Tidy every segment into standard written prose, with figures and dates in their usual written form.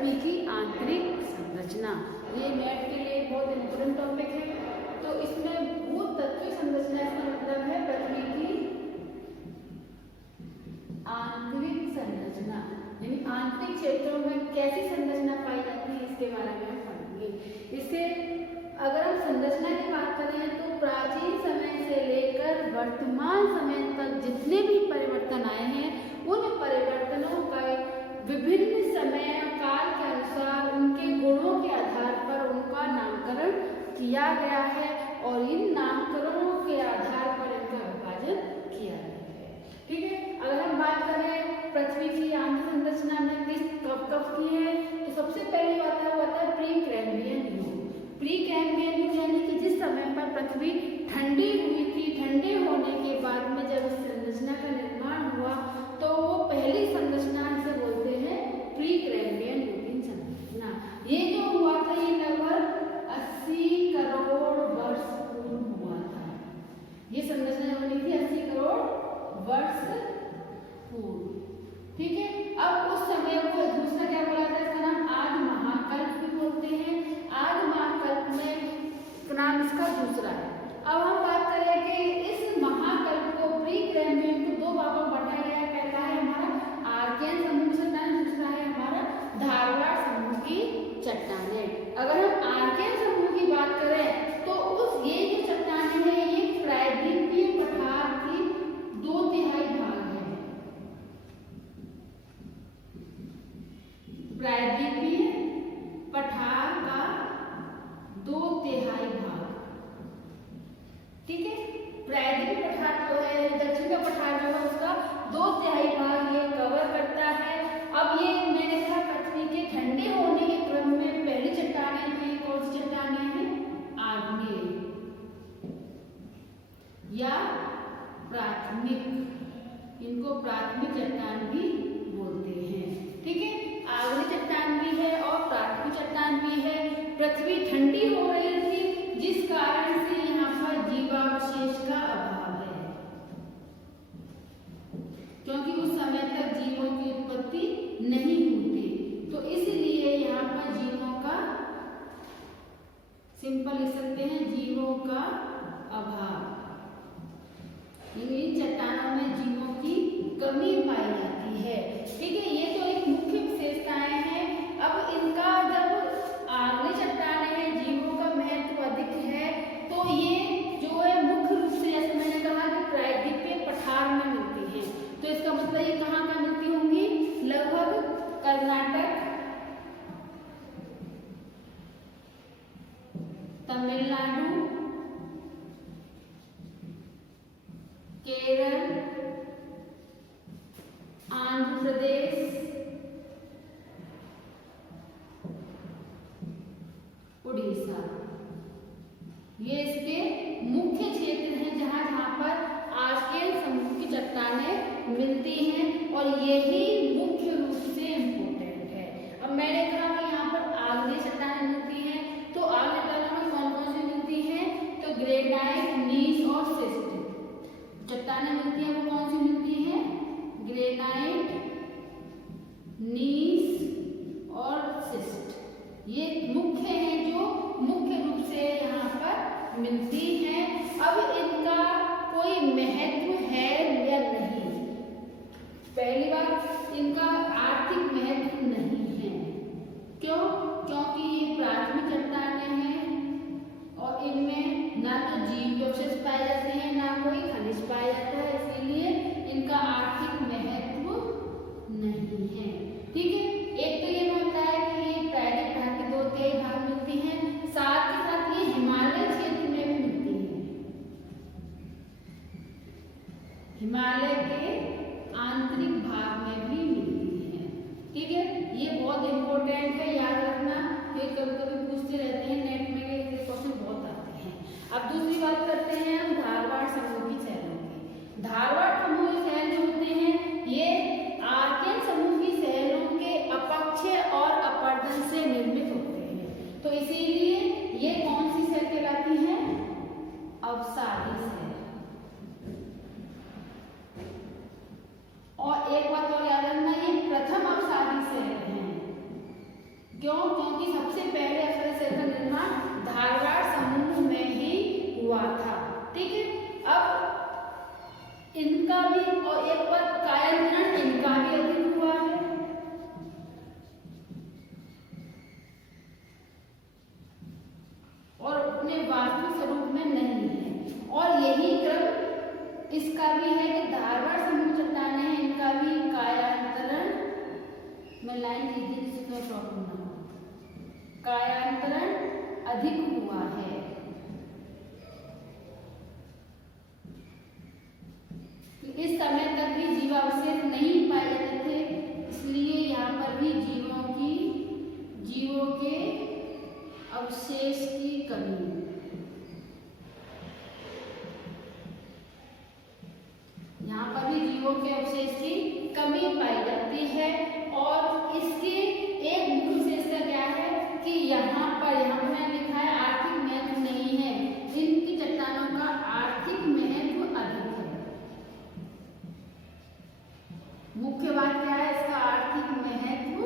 पृथ्वी की आंतरिक संरचना। ये नेट के लिए बहुत इम्पोर्टेंट टॉपिक है। तो इसमें भूतत्वीय संरचना इसका मतलब है पृथ्वी की आंतरिक संरचना, यानी आंतरिक क्षेत्रों में कैसी संरचना पाई जाती है इसके बारे में हम पढ़ेंगे। इससे अगर हम संरचना की बात करें तो प्राचीन समय से लेकर वर्तमान समय तक जितने भी परिवर्तन आए हैं उन परिवर्तनों का विभिन्न समय काल के अनुसार उनके गुणों के आधार पर उनका नामकरण किया गया है और इन नामकरणों के आधार पर इनका विभाजन किया गया है। ठीक है, अगर हम बात करें पृथ्वी की आंतरिक संरचना में किस कब की है तो सबसे पहली बात है वो आता है प्री कैम्ब्रियन युग। प्री कैम्ब्रियन युग यानी कि जिस समय पर पृथ्वी ठंडी हुई थी, ठंडे होने के बाद में जब इस संरचना का निर्माण हुआ तो वो पहली संरचना इसे बोलते हैं प्री कैम्ब्रियन युगीन संरचना। ये जो हुआ था ये लगभग 80 करोड़ वर्ष पूर्व हुआ था। ये संरचना बनी थी 80 करोड़ वर्ष पूर्व। ठीक है, अब उस समय को दूसरा क्या बोला था, इसका नाम आदि महाकल्प भी बोलते हैं। आदि महाकल्प में नाम इसका दूसरा है। अब हम बात करें कि इस महाकल्प को प्री कैम्ब्रियन को दो भागों में बांटा गया है। पहला है हमारा आर्कियन समूह की चट्टान, दूसरा है हमारा धारवाड़ समूह की चट्टानें। अगर हम आर्कियन समूह की बात करें तो उस ये जो चट्टानें हैं ये प्रायद्वीपीय पठार की 2/3 भाग है। प्रायद्वीपीय पठार का 2/3 भाग। ठीक है, प्रायद्वीपीय पठार जो है दक्षिण का पठार जो है उसका 2/3 भाग ये कवर करता है। अब ये मैंने कहा पृथ्वी के ठंडे होने के क्रम में पहली चट्टानें थी, कौन सी चट्टानें हैं, आग्नेय या प्राथमिक, इनको प्राथमिक चट्टान भी बोलते हैं। ठीक है, आग्नेय चट्टान भी है और प्राथमिक चट्टान भी है। पृथ्वी ठंडी हो रही थी जिस कारण से यहाँ पर जीवावशेष का अभाव है, क्योंकि उस समय तक जीवों की उत्पत्ति नहीं हुई थी। तो इसलिए यहाँ पर जीवों का सिंपल लिख सकते हैं, जीवों का अभाव। इन चट्टानों में जीवों की कमी पाई जाती है। ठीक है, ये तो एक मुख्य विशेषताएं हैं। अब इनका जब आग्नेय चट्टानें हैं, जीवों का महत्व अधिक है, तो ये जो है मुख्य रूप से जैसे मैंने कहा कि प्रायद्वीपीय पठार में मिलती है। तो इसका मतलब ये कहाँ कहाँ मिलती होंगी, लगभग कर्नाटक, तमिलनाडु, केरल, आंध्र प्रदेश, उड़ीसा, ये इसके मुख्य क्षेत्र हैं जहां जहां पर आर्कियन समूह की चट्टानें मिलती हैं और यही मुख्य रूप से इम्पोर्टेंट है। अब मैंने कहा कि यहाँ पर आग्नेय चट्टानें मिलती हैं, तो आग्नेय चट्टानों में कौन कौन सी मिलती हैं, तो ग्रेनाइट, नीस और सिस्ट चट्टानें मिलती हैं। वो कौन सी मिलती हैं, ग्रेनाइट, नीस और सिस्ट, ये मुख्य हैं जो मुख्य रूप से यहाँ पर मिलती हैं। अब इनका कोई महत्व है या नहीं, पहली बात इनका आर्थिक महत्व नहीं है। क्यों, क्योंकि ये प्राथमिक चट्टानें हैं और इनमें ना तो जीव अवशेष पाए जाते हैं ना कोई खनिज पाया जाता है, इसीलिए इनका आर्थिक महत्व नहीं है। ठीक है, एक तो ये होता है कि ये प्रायद्वीपीय पठार के 2/3 भाग मिलती हैं, साथ ही साथ ये हिमालय क्षेत्र में भी मिलती है, हिमालय के आंतरिक भाग में भी मिलती है। ठीक है, ये बहुत इंपॉर्टेंट है, याद रखना, ये कभी कभी पूछते रहते हैं नेट में, ये क्वेश्चन बहुत आते हैं। अब दूसरी बात करते हैं हम धारवाड़ समूह की शैलों की। धारवाड़ समूह की शैल जो होते हैं ये आर्कियन समूह की शैलों के अपक्षय और अपर्दन से निर्मित होते हैं। तो इसीलिए ये कौन सी शैल कहलाती है, अवसादी शैल। और एक बात और याद रखना, ये प्रथम अवसादी शैल है। मैं लाइन लिख दी जिससे कोई प्रॉब्लम ना हो। कायांतरण अधिक हुआ है। इस समय तक भी जीवावशेष नहीं पाए जाते थे, इसलिए यहाँ पर भी जीवों के अवशेष की कमी। यहाँ पर भी जीवों के अवशेष की कमी पाई जाती है। और इसकी एक मुख्य विशेषता क्या है कि यहाँ पर मैंने लिखा है आर्थिक महत्व नहीं है, इनकी चट्टानों का आर्थिक महत्व अधिक है। मुख्य बात क्या है, इसका आर्थिक महत्व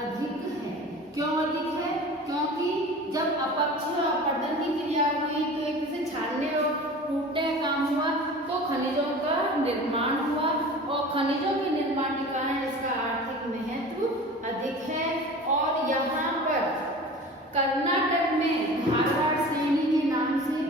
अधिक है। क्यों अधिक है? क्योंकि जब अपक्षय और अपरदन की क्रिया हुई तो एक से छानने और टूटने का काम हुआ तो खनिजों का निर्माण हुआ, और खनिजों के निर्माण के कारण इसका आर्थिक महत्व अधिक है। और यहाँ पर कर्नाटक में धारवाड़ श्रेणी के नाम से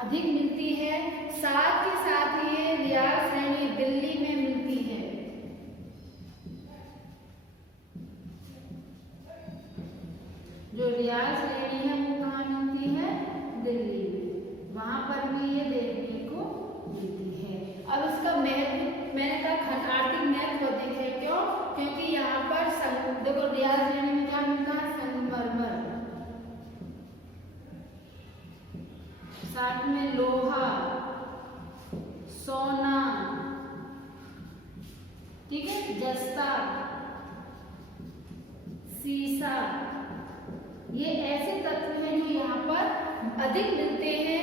अधिक मिलती है। साथ ही साथ ये रियाल श्रेणी दिल्ली में मिलती है। जो रियाल श्रेणी है वो कहाँ मिलती है? दिल्ली में। वहां पर भी ये देखने को मिलती है। अब इसका महत्व मैंने कहा आर्थिक महत्व अधिक है। क्यों? क्योंकि यहाँ पर देखो रियाल श्रेणी में क्या मिलता है? संगमरमर, साथ में लोहा, सोना, ठीक है, जस्ता, सीसा, ये ऐसे तत्व हैं जो यहाँ पर अधिक मिलते हैं।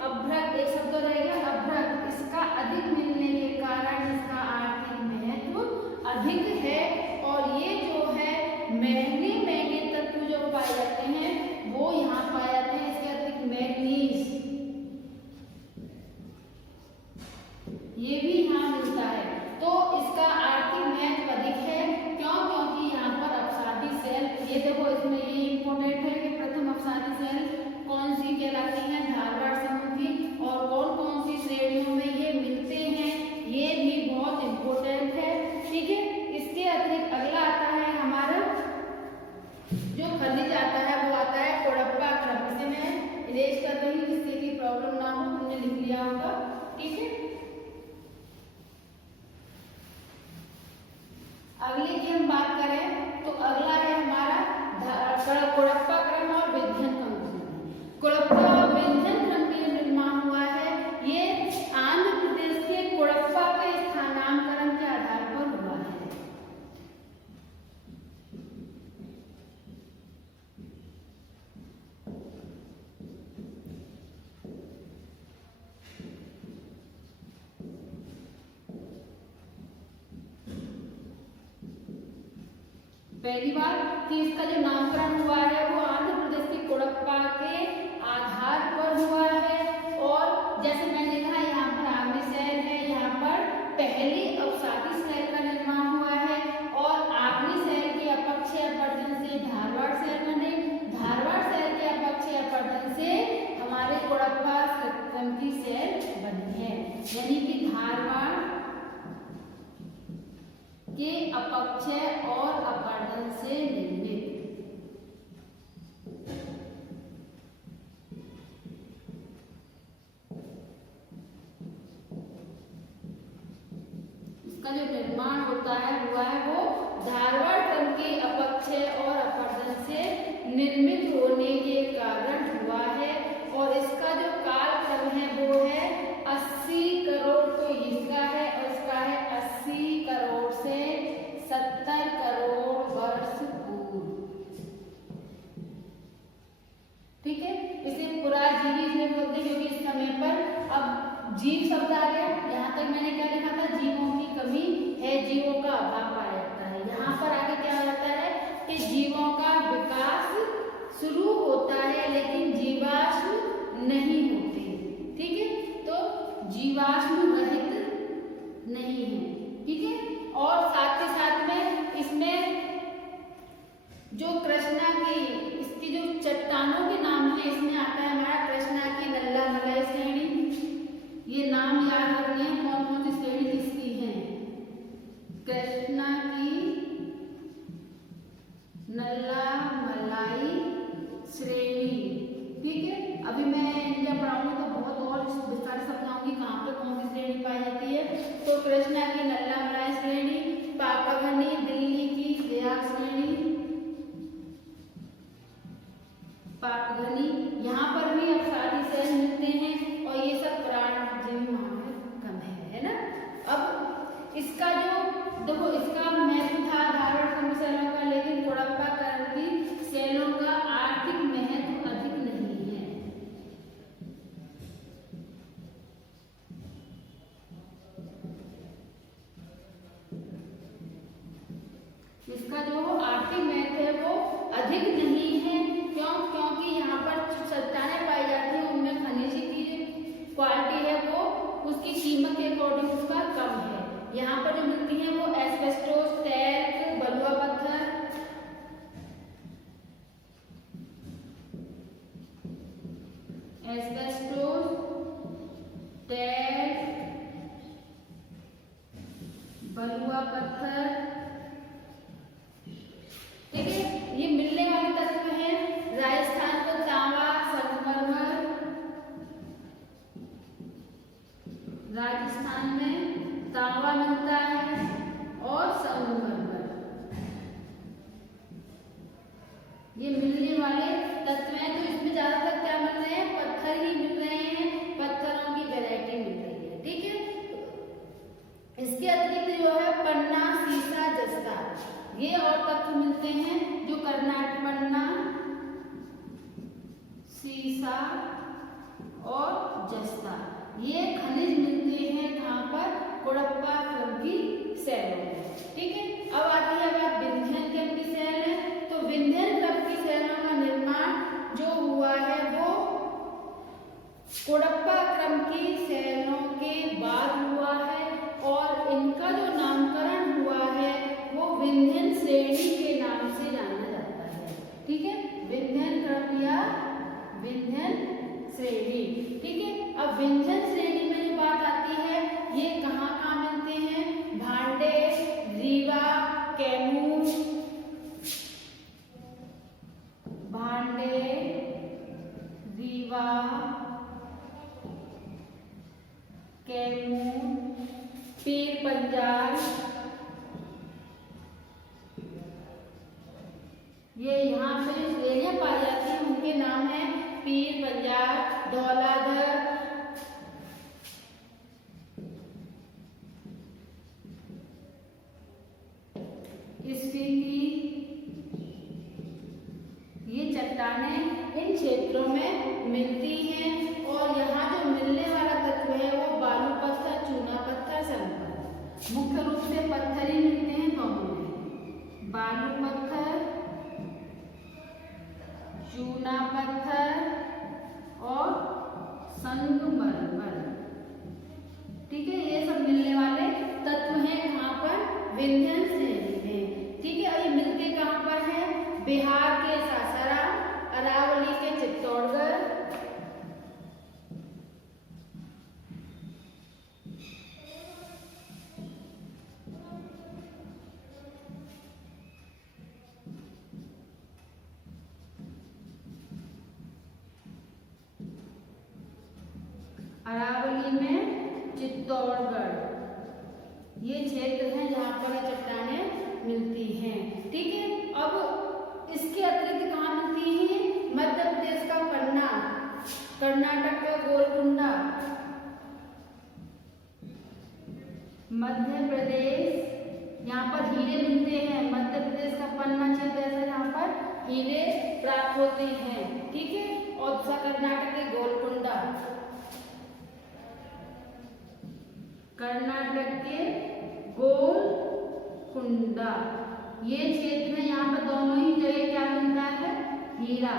अभ्रक एक शब्द रहेगा, अभ्रक, इसका अधिक मिलने के कारण इसका आर्थिक महत्व अधिक है। और ये जो है महंगे तत्व जो पाए जाते हैं वो यहाँ पाए जाते हैं। इसके अतिरिक्त मैग्नीज, ये भी यहाँ मिलता है। तो इसका आर्थिक महत्व अधिक है। क्यों? क्योंकि यहाँ पर अपसादी सेल, ये देखो इसमें ये इंपॉर्टेंट है कि प्रथम अपसादी सेल कौन सी कहलाती है? धारवाड़ समूह की। और कौन कौन सी श्रेणियों में ये मिलते हैं ये भी बहुत इंपॉर्टेंट है, ठीक है। इसके अतिरिक्त अगला आता है हमारा जो खनिज आता है वो आता है कोडप्पा क्रम। इसे मैं इरेज कर रही हूँ जिससे कि प्रॉब्लम ना हो, तुमने लिख लिया होगा, ठीक है। अगले की हम बात करें तो अगला है हमारा कोडप्पा क्रम और विंध्यन क्रम। कोडप्पा और विंध्यन क्रम के निर्माण हुआ है। ये आंध्र प्रदेश के कोडप्पा के स्थानांतरण के आधार पर हुआ है। पहली बार कि इसका जो नामकरण हुआ है वो आंध्र प्रदेश के कोडप्पा के आधार पर हुआ है। और जैसे मैंने कहा यहाँ पर आग्नेय शैल है, यहाँ पर पहली अवसादी शैल का निर्माण हुआ है। और आग्नेय शैल के अपक्षय अपरदन से धारवाड़ शैल बने, धारवाड़ शैल के अपक्षय अपरदन से हमारे कोडप्पा क्रम की शैल बनी है। यानी कि धारवाड़ के अपक्षय और अपरदन से निर्मित। इसका जो निर्माण होता है हुआ है वो धारवाड़ क्रम के अपक्षय और अपरदन से निर्मित होने के कारण हुआ है। और इसका जो कालक्रम है वो है 80 करोड़, तो इसका है और इसका है 80 करोड़ से 70 करोड़ वर्ष पूर्व, ठीक है। इसे पुराजीवी इसलिए बोलते हैं क्योंकि इस समय पर अब जीव शब्द आ गया। यहाँ तक मैंने क्या लिखा था? जीवों की कमी है, जीवों का अभाव पाया जाता है। यहाँ पर आगे क्या होता है कि जीवों का विकास शुरू होता है लेकिन जीवाश्म नहीं होते, ठीक है। तो जीवाश्म रहित नहीं है, ठीक है। और साथ के साथ में इसमें जो कृष्णा की इसकी जो चट्टानों के नाम से समझाऊंगी कहाँ पे कौन सी श्रेणी पाई जाती है। तो कृष्णा की नल्ला मलाय श्रेणी, पाकघनी दिल्ली की व्याघ्र श्रेणी, पाकघनी, यहाँ पर भी अपसारी शैल मिलते हैं और ये सब पराणजीवी महाकम है ना। अब इसका जो देखो इसका महत्व था धारण शैलों का, लेकिन कोडप्पा कर्म शैलों का आर्थिक महत्व अधिक नहीं है। इसका जो आर्थिक महत्व है वो अधिक नहीं है। क्यों? क्योंकि यहाँ पर चट्टानें पाई जाती है उनमें खनिज की जो क्वालिटी है वो उसकी कीमत के अकॉर्डिंग उसका कम है। यहाँ पर जो मिलती है वो एस्बेस्टोस, टैल्क, बलुआ पत्थर, एस्बेस्टोस, टैल्क, बलुआ पत्थर, ठीक है। ये मिलने वाले तत्व हैं। राजस्थान को तांबा, संगमरमर, राजस्थान में तांबा मिलता है और संगमरमर, ये मिलने वाले तत्व हैं। तो इसमें ज्यादातर क्या मिल रहे हैं? पत्थर ही मिल रहे हैं, पत्थरों की वैरायटी मिल रही है, ठीक है। इसके अतिरिक्त जो है पन्ना, सीसा, जस्ता, ये और तत्व मिलते हैं जो कर्नाटक, पन्ना, सीसा और जस्ता, ये खनिज मिलते हैं कहाँ पर? कोडप्पा क्रम की शैलों में, ठीक है। अब आती है बात विंध्यन क्रम की शैल है। तो विंध्यन क्रम की शैलों का निर्माण जो हुआ है वो कोडप्पा क्रम की शैलों के बाद हुआ है और इनका जो नामकरण हुआ है वो विंध्यन श्रेणी के नाम से जाना जाता है, ठीक है। विंध्यन क्रम या विंध्यन श्रेणी, ठीक है। अब विंध्यन श्रेणी में जो बात आती है ये कहाँ कहाँ मिलते हैं? भांडे, रीवा, कैमूर, भांडे, रीवा, कैमूर, पीर पंजाल, ये यहाँ पे श्रेणियां पाई जाती हैं उनके नाम है पीर पंजाल, धौलाधर, स्पीति, ये चट्टानें इन क्षेत्रों में मिलती हैं और यहाँ जो मिलने वाला तत्व है वो बालू पत्थर, चूना पत्थर, संगमरमर, मुख्य रूप से पत्थर ही मिलते हैं दोनों में, बालू पत्थर, चूना पत्थर और संगमरमर, ठीक है। ये सब मिलने वाले तत्व हैं यहाँ पर विंध्यन श्रेणी में, ठीक है। और ये मिलते कहाँ पर है? बिहार के सासाराम, अरावली के चित्तौड़गढ़, अरावली में चित्तौड़गढ़, ये क्षेत्र हैं जहाँ पर चट्टानें मिलती हैं, ठीक है। अब इसके अतिरिक्त कहाँ मिलती है? मध्य प्रदेश का पन्ना, कर्नाटक का गोलकुंडा, मध्य प्रदेश, यहाँ पर हीरे मिलते हैं। मध्य प्रदेश का पन्ना क्षेत्र ऐसा जहाँ पर हीरे प्राप्त होते हैं, ठीक है। और दूसरा कर्नाटक के गोलकुंडा, कर्नाटक के गोलकुंडा, ये क्षेत्र में यहाँ पर दोनों ही जगह क्या मिलता है? हीरा,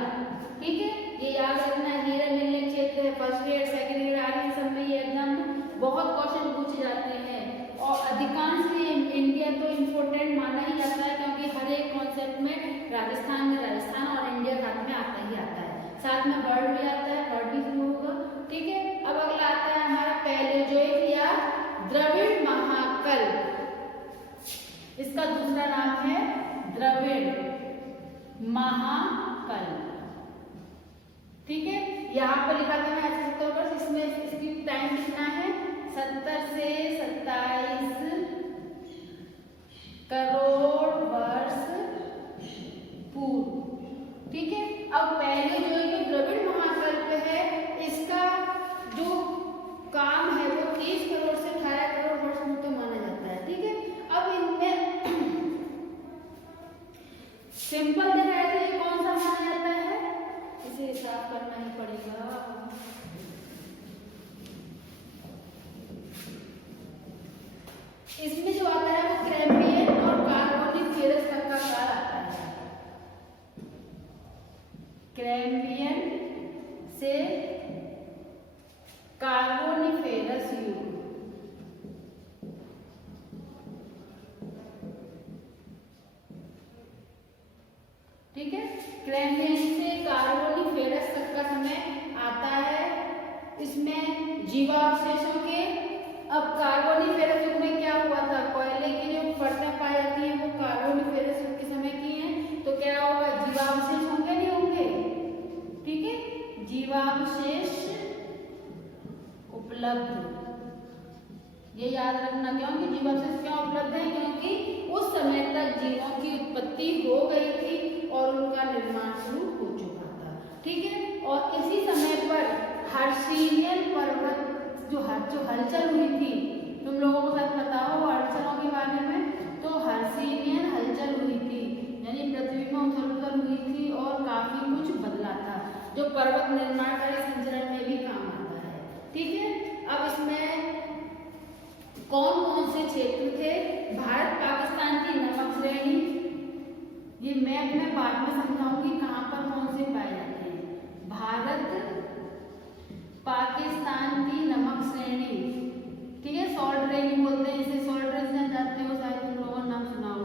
ठीक है। ये याद रखना, हीरा मिलने क्षेत्र है। फर्स्ट ग्रेड, सेकंड ग्रेड आदि सब में ये एग्जाम में बहुत क्वेश्चन पूछे जाते हैं और अधिकांश इंडिया तो इम्पोर्टेंट माना ही जाता है क्योंकि हर एक कॉन्सेप्ट में राजस्थान और इंडिया साथ में आता ही आता है, साथ में वर्ड भी आता है, वर्ड भी शुरू होगा, ठीक है। अब अगला आता है हमारा पैलेयोजोइक या द्रविड़ महाकल, इसका दूसरा नाम है द्रविड़ महाकल, ठीक है। यहाँ पर लिखा था मैं 170 वर्ष, इसमें इसकी टाइम कितना है 70 से 27 करोड़ वर्ष पूर्व। ठीक है, अब पहले जो ये द्रविड़ महाकल्प है इसका जो काम है वो 30 करोड़ से 18 करोड़ वर्ष में तो माना जाता है। ठीक है, अब इनमें सिंपल दिखाया था ये कौन सा माना जाता है, इसे साफ करना ही पड़ेगा। इसमें जो आता है वो कैम्ब्रियन और कार्बोनिफेरस तक का काल आता है। कैम्ब्रियन से कार्बोनिफेरस युग। ठीक है, कैम्ब्रियन से कार्बोनिफेरस तक का समय आता है। इसमें जीवावशेषों के, अब कार्बोनिफेरस युग में क्या हुआ था, कोयले की जो परतें पाई जाती हैं वो कार्बोनिफेरस युग के समय की हैं, तो क्या होगा जीवावशेष होंगे नहीं होंगे। ठीक है, जीवावशेष उपलब्ध, ये याद रखना। क्योंकि जीवावशेष क्यों उपलब्ध है, क्योंकि उस समय तक जीवों की उत्पत्ति हो गई थी और उनका निर्माण शुरू हो चुका था। ठीक है, और इसी समय पर हर्षियन पर्वत जो हलचल हुई थी, तुम लोगों को शायद पता हो हलचलों के बारे में, तो हर्षियन हलचल हुई थी, यानी पृथ्वी में उथल पुथल हुई थी और काफी कुछ बदला था, जो पर्वत निर्माणकारी संचरण में भी काम आता है। ठीक है, अब इसमें कौन कौन से क्षेत्र थे, भारत पाकिस्तान की नमक श्रेणी, ये मैप में बाद में समझाऊंगी कहाँ पर कौन से पाए जाते हैं। भारत पाकिस्तान की नमक श्रेणी, ठीक है, सॉल्ट रेंज बोलते हैं इसे, सॉल्ट रेंज में जाते हो शायद तुम लोगों ने नाम सुना हो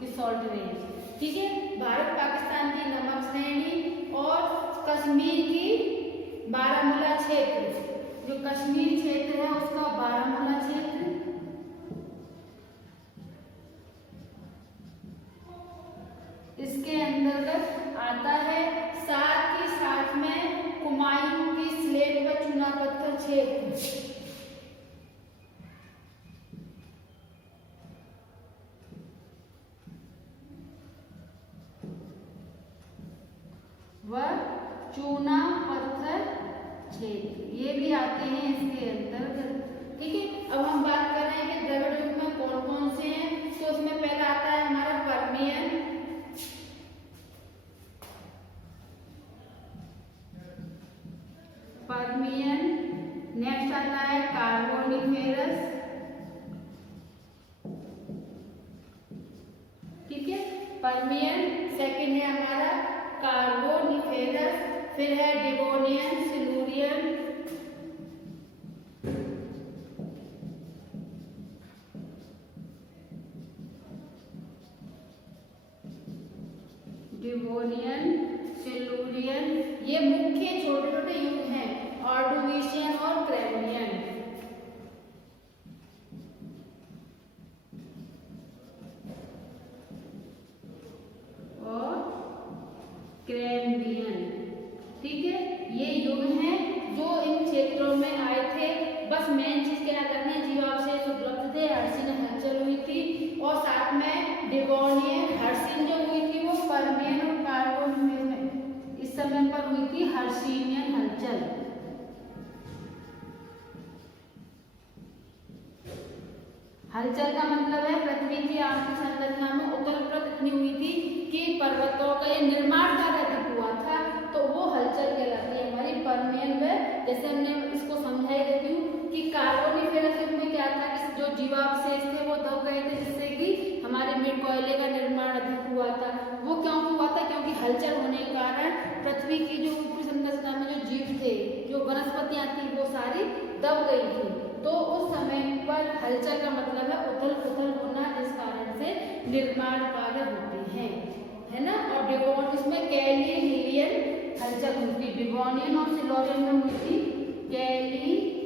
कि सॉल्ट रेंज। ठीक है, भारत पाकिस्तान की नमक श्रेणी और कश्मीर की बारामूला क्षेत्र, जो कश्मीर क्षेत्र है उसका बारामूला क्षेत्र, इसके अंतर्गत आता है। साथ ही साथ में कुमायूं की स्लेट व चूना पत्थर क्षेत्र, व चूना पत्थर क्षेत्र, ये भी आते हैं इसके अंतर्गत। ठीक है, अब हम बात कर रहे हैं कि द्रविड़ युग में कौन कौन से हैं, तो उसमें पहला आता है हमारा पर्मियन, नेक्स्ट आता है कार्बोनिफेरस। ठीक है, पर्मियन सेकंड है हमारा कार्बोनिफेरस, फिर है डिवोनियन, सिल्यूरियन, सिल्यूरियन, ये मुख्य छोटे छोटे युग हैं, ऑर्डोविशियन और कैम्ब्रियन। ठीक है, ये युग हैं जो इन क्षेत्रों में आए थे। बस मेन चीज क्या करनी है, जीवावशेष उपलब्ध थे, हर्षियन हलचल हुई थी, और साथ में डिवोनियन, हर्षियन जो हुई थी वो पर्मियन और कार्बोनिफेरस में इस समय पर हुई थी हर्षियन हलचल। हलचल का मतलब है पृथ्वी की आर्थिक संरचना में उथल पुथल इतनी हुई थी कि पर्वतों का ये निर्माण कार्य अधिक हुआ था, तो वो हलचल कहलाती है हमारी पर्मियन में। जैसे हमने इसको समझाई देती हूँ कि कार्बोनिफेरस युग में क्या था कि जो जीवावशेष थे वो दब गए थे, जिससे कि हमारे में कोयले का निर्माण अधिक हुआ था। वो क्यों हुआ था, क्योंकि हलचल होने के कारण पृथ्वी की जो ऊपरी संरचना में जो जीव थे, जो वनस्पतियां थी, वो सारी दब गई थी। तो उस समय पर हलचल का मतलब है उथल पुथल होना, जिस कारण से निर्माण कार्य होते हैं, है ना। और डिवोन इसमें कैलिहिलियन हलचल हुई थी, डिवोनियन और सिल्यूरियन में हुई थी कैलिहिलियन,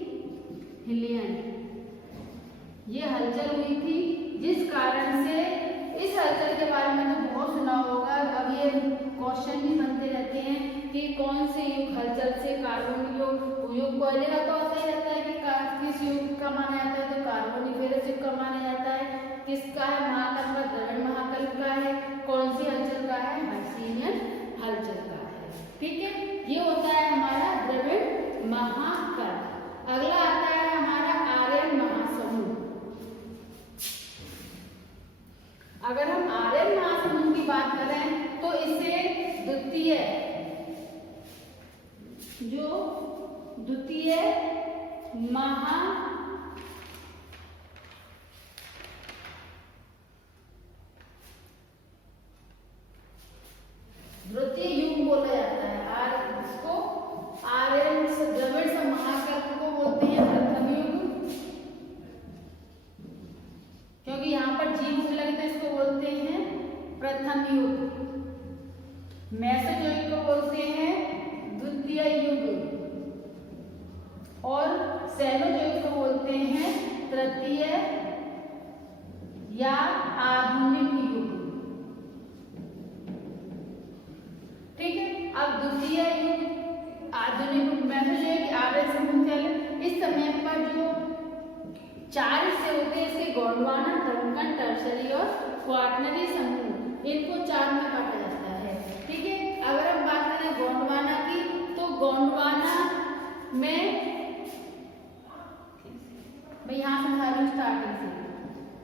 ये हलचल हुई थी, जिस कारण से इस हलचल के बारे में तो बहुत सुना होगा। अब ये क्वेश्चन भी बनते रहते हैं कि कौन से युग हलचल से कार्य युग कोयले का तो ऐसा ही रहता है कि किस युग का माना जाता है, तो कार्बोनिफेरस युग का माना जाता है। किसका है? महाकल्प का, द्रविड़ महाकल्प का है। कौन सी हलचल का है? हर्षियन हलचल का है। ठीक है, ये होता है हमारा द्रविड़ महाकल्प। अगला आता है हमारा आर्यन महासमूह। अगर हम आर्यन महासमूह की बात करें तो इसे द्वितीय युग बोला जाता है। इसको आर्यन द्रविड़ महाकल्प को बोलते हैं प्रथम युग, क्योंकि यहाँ पर जी मुख लगता है, इसको बोलते हैं प्रथम युग। मेसोजोइक को बोलते हैं द्वितीय युग और सेनोजोइक को बोलते हैं तृतीय या आधुनिक युग। ठीक है, अब द्वितीय युग, आधुनिक युग, मेसोजोइक, आर्यन समूह। इस समय पर जो 4 हिस्से होते हैं इसके गोंडवाना, दमकन, टर्शरी और क्वाटरनरी समूह, इनको 4 में बांटा जाता है। ठीक है, अगर हम बात करें गोंडवाना की, तो गोंडवाना में मैं यहाँ समझा रही हूँ स्टार्टिंग से।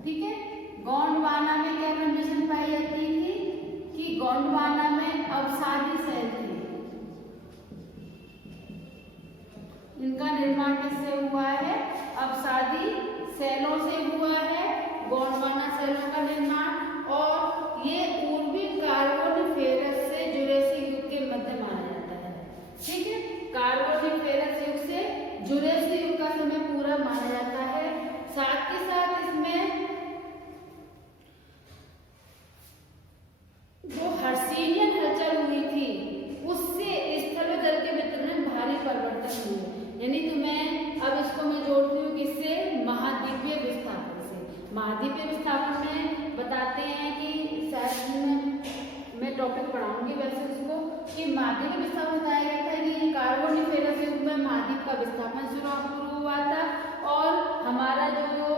ठीक है, गोंडवाना में क्या कंडीशन पाई जाती थी कि गोंडवाना में अवसादी सेल थे। इनका निर्माण किससे हुआ है? अवसादी सेलों से हुआ है गोंडवाना सेलों का निर्माण, और ये पूर्वी कार्बोनिफेरस से जुरेसिक युग के मध्य माना जाता है। ठीक है, कार्बोनिफेरस युग से जुरेसिक युग का समय पूरा माना जाता है। साथ ही साथ इसमें जो हर्षियन हलचल हुई थी उससे स्थल व जल के वितरण में भारी परिवर्तन हुए। यानी तो अब इसको मैं जोड़ती हूँ किससे? महाद्वीपीय विस्थापन से। महाद्वीपीय विस्थापन में बताते हैं कि शायद मैं टॉपिक पढ़ाऊंगी वैसे उसको, कि महाद्वीपीय विस्थापन बताया गया था कि कार्बोनिफेरस युग में महाद्वीप का विस्थापन शुरू हुआ था, और हमारा जो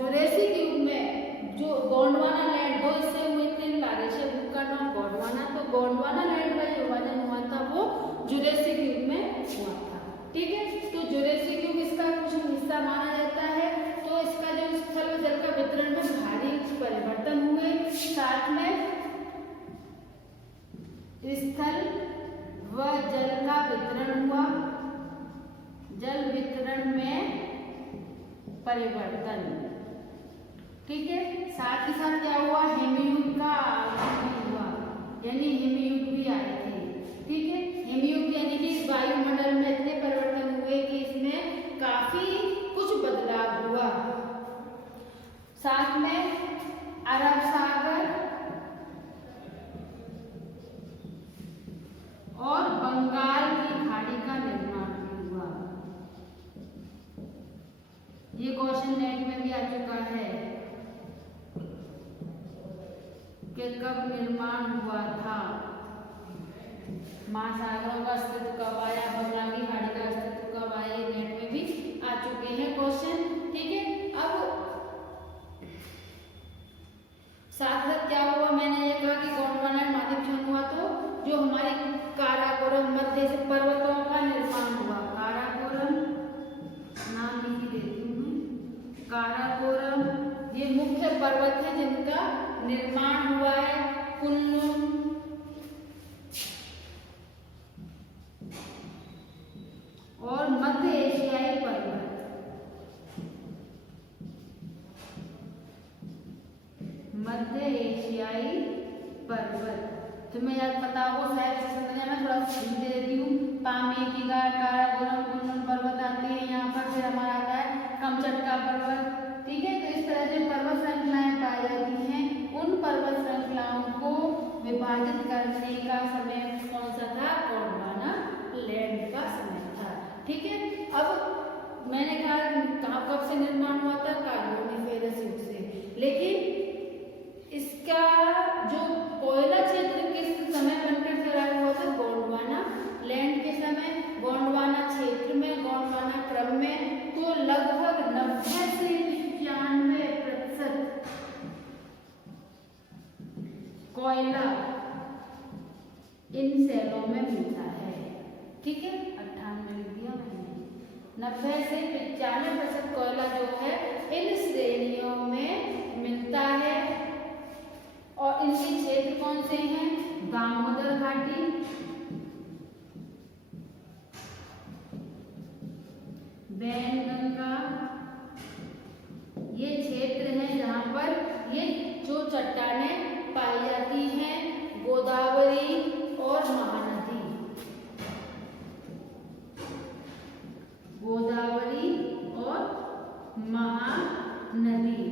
जुरेसिक युग में जो गोंडवाना लैंड, 2 हिस्से हुए थे लारेशिया बुक का नाम गोंडवाना, तो गोंडवाना लैंड का जो विभाजन हुआ था वो जुरेसिक युग में हुआ था। ठीक है, तो जुरेसिक युग इसका कुछ हिस्सा माना जाता है। तो इसका जो स्थल व जल का वितरण में भारी परिवर्तन हुए, साथ में स्थल व जल का वितरण हुआ, जल वितरण में परिवर्तन। ठीक है, साथ ही साथ क्या हुआ? हिमयुग का आगमन हुआ, यानी हिमयुग भी आए थे। ठीक है, हिमयुग यानी कि वायुमंडल में इतने परिवर्तन हुए कि इसमें काफी कुछ बदलाव हुआ। साथ में अरब सागर और बंगाल की खाड़ी का निर्माण हुआ। ये क्वेश्चन नेट में भी आ चुका है कि कब निर्माण हुआ था, महासागरों का अस्तित्व कब आया, बंगाल की खाड़ी का अस्तित्व कब आया, नेट में भी आ चुके हैं क्वेश्चन। ठीक है, अब साथ साथ क्या हुआ? मैंने ये कहा कि गोंडवाना महाद्वीप हुआ, तो जो हमारी काराकोरम मध्य से पर्वतों का निर्माण हुआ। काराकोरम नाम लिख देती हूँ मैं, काराकोरम ये मुख्य पर्वत है जिनका निर्माण हुआ है। कुल्लू, और मध्य एशियाई पर्वत, मध्य एशियाई पर्वत तुम्हें याद पता हो शायद, संरचना में थोड़ा सा दे देती हूँ। पामी की गाय, काराकोरम, कुल्लू पर्वत आती है यहाँ पर, फिर हमारा आता है कमचटका पर्वत। ठीक है, तो इस तरह से पर्वत श्रृंखलाएं पाई जाती हैं। उन पर्वत श्रृंखलाओं को विभाजित करने का समय कौन सा था? गोंडवाना लैंड का समय था। ठीक है, अब मैंने कहा कब से निर्माण हुआ था? कार्बोनिफेरस युग से। लेकिन इसका जो कोयला क्षेत्र किस समय बनकर तैयार हुआ था? गोंडवाना लैंड के समय। गोंडवाना गोंडवाना क्रम में, तो लगभग 90 से 95% कोयला इन शैलों में मिलता है। ठीक है, 98 लिख दिया मैंने। 90 से 95% कोयला जो है इन श्रेणियों में मिलता है। और इनके क्षेत्र कौन से हैं? दामोदर घाटी, वैनगंगा, ये क्षेत्र हैं जहां पर ये जो चट्टानें पाई जाती हैं। गोदावरी और महानदी, गोदावरी और महानदी,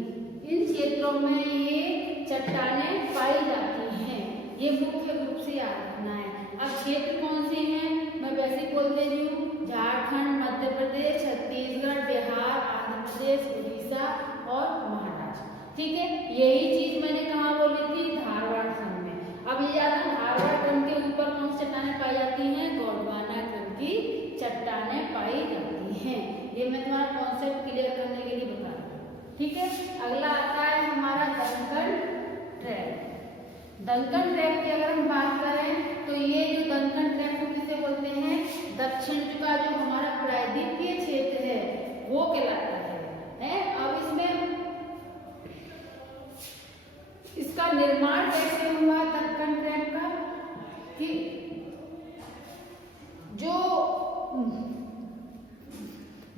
इन क्षेत्रों में ये चट्टानें पाई जाती हैं। ये मुख्य रूप से याद रखना है। अब क्षेत्र कौन से हैं मैं वैसे बोल दे रही हूँ। झारखंड, मध्य प्रदेश, छत्तीसगढ़, बिहार, आंध्र प्रदेश, उड़ीसा और महाराष्ट्र। ठीक है, यही चीज मैंने कहाँ बोली थी? धारवाड़ क्रम में। अब ये याद है, धारवाड़ क्रम के ऊपर कौन सी चट्टानें पाई जाती हैं? गोंडवाना क्रम की चट्टानें पाई जाती हैं। ये मैं तुम्हारा कॉन्सेप्ट क्लियर करने के लिए बता रही हूँ। ठीक है, अगला आता है हमारा दक्कन ट्रैप। दक्कन ट्रैप की अगर हम बात करें तो ये जो दक्कन ट्रैप को किसे बोलते हैं? दक्षिण का जो हमारा प्रायद्वीपीय क्षेत्र है वो कहलाता है। अब इसमें इसका निर्माण कैसे हुआ दक्कन ट्रैप का? कि जो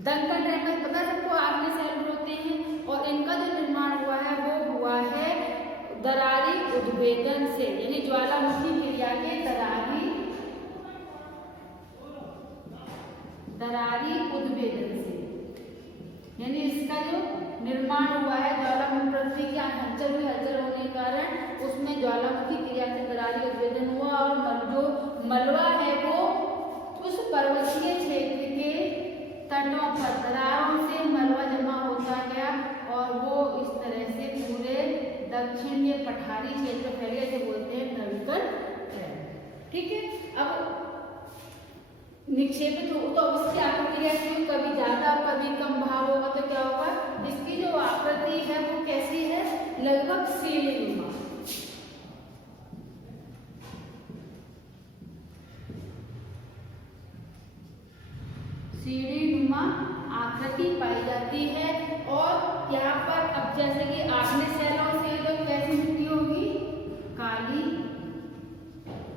दक्कन ट्रैप में पता है सबको आग्नेय शैल होते हैं, और इनका जो निर्माण हुआ है वो हुआ है दरारी उद्भेदन से, यानी ज्वालामुखी क्रिया के दरारी उद्भेदन से, यानी इसका जो निर्माण हुआ है ज्वालामुखी पृथ्वी की हलचल होने के कारण उसमें ज्वालामुखी क्रिया से दरारी उद्भेदन हुआ, और जो मलबा है वो उस पर्वतीय क्षेत्र के तटों पर दरारों से मलबा जमा होता गया, और वो इस तरह से पूरे दक्षिण के पठारी क्षेत्र फैल गए, जो बोलते हैं दक्कन ट्रैप। ठीक है, अब निक्षेपित हो तो अब इसकी आकृति कैसी हो? कभी ज्यादा कभी कम भाव होगा तो क्या होगा? इसकी जो आकृति है वो कैसी है? लगभग सीढ़ीनुमा। सीढ़ीनुमा आकृति पाई जाती है। और यहाँ पर अब जैसे कि आग्नेय शैलों से तो कैसी मिट्टी होगी? काली।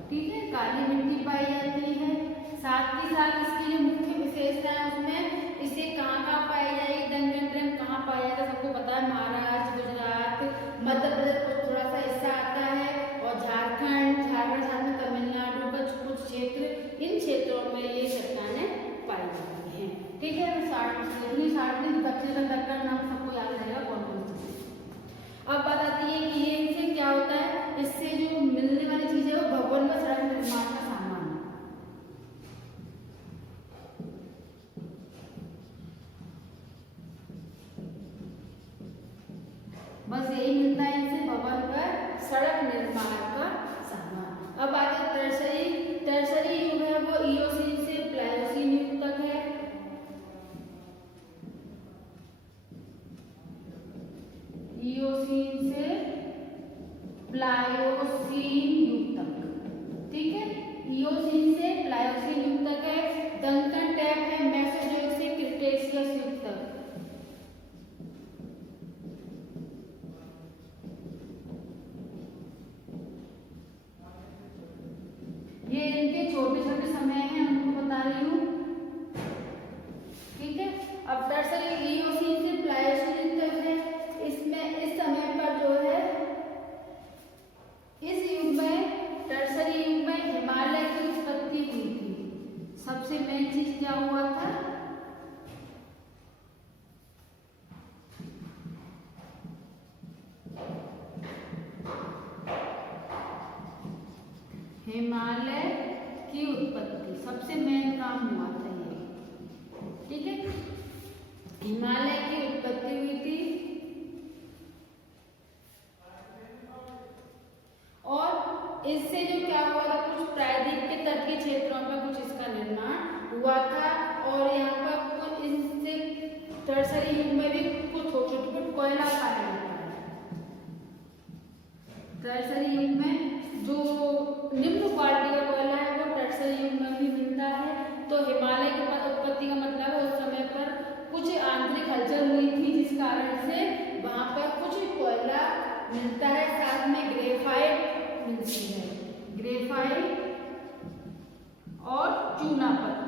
ठीक है, काली मिट्टी पाई जाती है। साथ ही साथ इसकी जो मुख्य विशेषता है उसमें इसे कहाँ पाई जाएगी? दक्कन ट्रैप कहाँ पाया जाता है? सबको पता है, महाराष्ट्र, गुजरात, मध्य प्रदेश को थोड़ा सा हिस्सा आता है, और झारखंड साथ में तमिलनाडु का कुछ क्षेत्र, इन क्षेत्रों में ये चट्टानें पाई जाती हैं। ठीक है, दक्षिण दक्कन नाम सबको याद रहेगा कौन कौन सी। अब बात आती है कि ये इनसे क्या होता है? इससे जो मिलने वाली चीज है वो भवन व सड़क निर्माण का सामान है। बस यही मिलता है इनसे, भवन व सड़क निर्माण का सामान। अब आगे टर्सरी युग है वो इयोसीन से प्लायोसीन युग तक है। इयोसीन से प्लायोसीन युग तक। ठीक है, इयोसीन से प्लायोसीन युग तक है। दक्कन ट्रैप है मेसोजोइक से क्रिटेशियस युग तक। ये इनके छोटे छोटे समय हैं, उनको बता रही हूँ। ठीक है, अब टर्सरी इयोसीन से प्लायोसीन तक है। इसमें इस समय पर जो है इस युग में, टर्सरी युग में हिमालय की उत्पत्ति हुई थी। सबसे मेन चीज क्या हुआ था? हिमालय की उत्पत्ति, सबसे मेन काम हुआ था ये। ठीक है, हिमालय की उत्पत्ति हुई थी, और इससे जो क्या हुआ था, कुछ प्रायद्वीप के तटीय क्षेत्रों में कुछ इसका निर्माण हुआ था, और यहाँ पर तो हिमालय की उत्पत्ति का मतलब है उस समय पर कुछ आंतरिक हलचल हुई थी जिस कारण से वहां पर कुछ कोयला मिलता है, साथ में ग्रेफाइट मिलती है, ग्रेफाइट और चूना पत्थर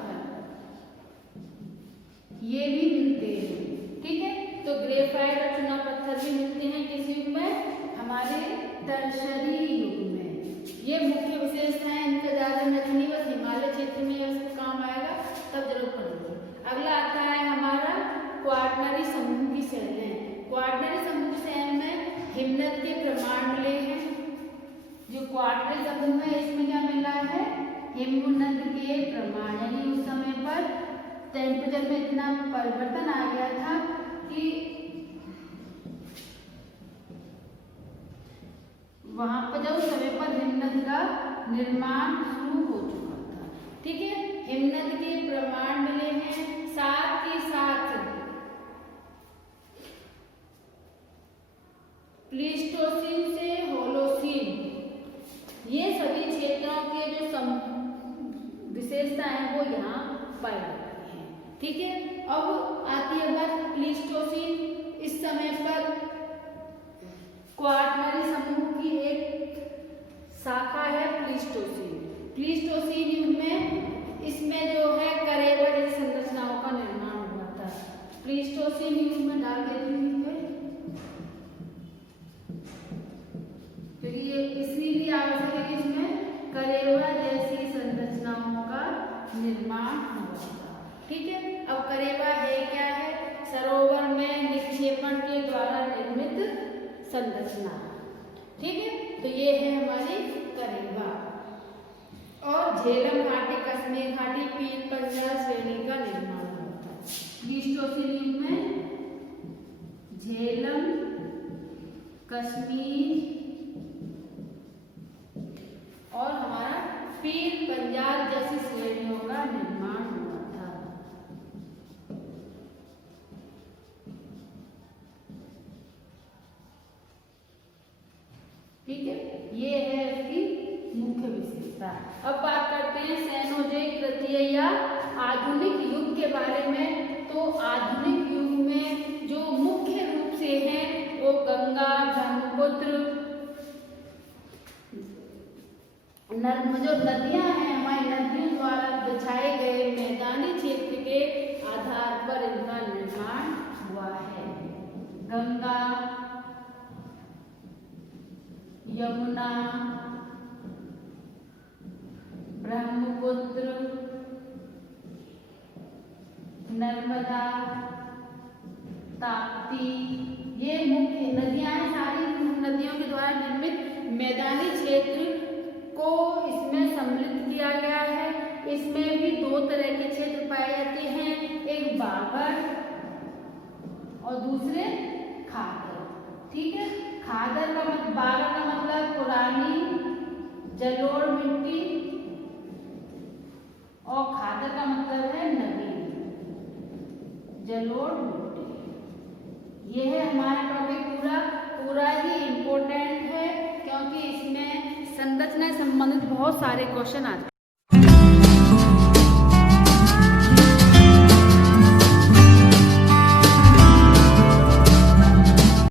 ये भी मिलते हैं। ठीक है, तो ग्रेफाइट और चूना पत्थर भी मिलते हैं किस युग में, हमारे टर्शरी युग में। ये मुख्य विशेषताएं, इनका ज्यादा नहीं, बस हिमालय क्षेत्र में इसको काम आएगा तब जरूर पढ़ेंगे। अगला आता है हमारा क्वाटरनरी समूह की शैलें। क्वाटरनरी समूह की शैल में हिमनद के प्रमाण मिले हैं। जो क्वाटरनरी समूह है इसमें क्या मिला है, हिमनद के प्रमाण, यानी उस समय पर टेम्परेचर में इतना परिवर्तन आ गया था कि वहां पर जब उस समय पर हिमनद का निर्माण शुरू हो चुका था। ठीक है, हिमनद के प्रमाण मिले हैं, साथ ही साथ प्लीस्टोसीन से होलोसीन ये सभी क्षेत्रों के जो विशेषता है वो यहाँ पाई जाती है। ठीक है, अब आती है बात प्लीस्टोसीन। इस समय पर क्वाटरनरी समूह की एक शाखा है प्लीस्टोसीन। प्लीस्टोसीन युग में इसमें जो है करेबा जैसी संरचनाओं का निर्माण हुआ था। प्लीस्टोसीन युग में डाल देती है क्योंकि ये इसलिए आवश्यक है कि इसमें करेबा जैसी संरचनाओं का निर्माण हुआ था। ठीक है, अब करेबा है क्या है, सरोवर में निक्षेपण के द्वारा निर्मित संरचना। ठीक है, तो ये है हमारी करेबा। और झेलम घाटी, कश्मीर घाटी, पीर पंजाल श्रेणी का निर्माण होता है। प्लीस्टोसीन युग में झेलम, कश्मीर और हमारा पीर पंजाल जैसी श्रेणियों का निर्माण हुआ था। ठीक है, ये है इसकी मुख्य विशेषता। अब बात करते हैं सेनोज़ोइक तृतीय या आधुनिक युग के बारे में। तो आधुनिक युग में जो मुख्य रूप से है वो गंगा, ब्रह्मपुत्र, जो नदियां हैं हमारी नदियों द्वारा बिछाए गए मैदानी क्षेत्र के आधार पर इनका निर्माण हुआ है। गंगा, यमुना, ब्रह्मपुत्र, नर्मदा, ताप्ती, ये मुख्य नदियां हैं। सारी नदियों के द्वारा निर्मित मैदानी क्षेत्र को इसमें सम्मिलित किया गया है। इसमें भी दो तरह के क्षेत्र पाए जाते हैं, एक बागर और दूसरे खादर। ठीक है, खादर का मतलब, बागर का मतलब पुरानी जलोढ़ मिट्टी और खादर का मतलब है नवीन जलोढ़ मिट्टी। यह है हमारा टॉपिक पूरा ही इम्पोर्टेंट है क्योंकि इसमें संरचना से संबंधित बहुत सारे क्वेश्चन आते हैं।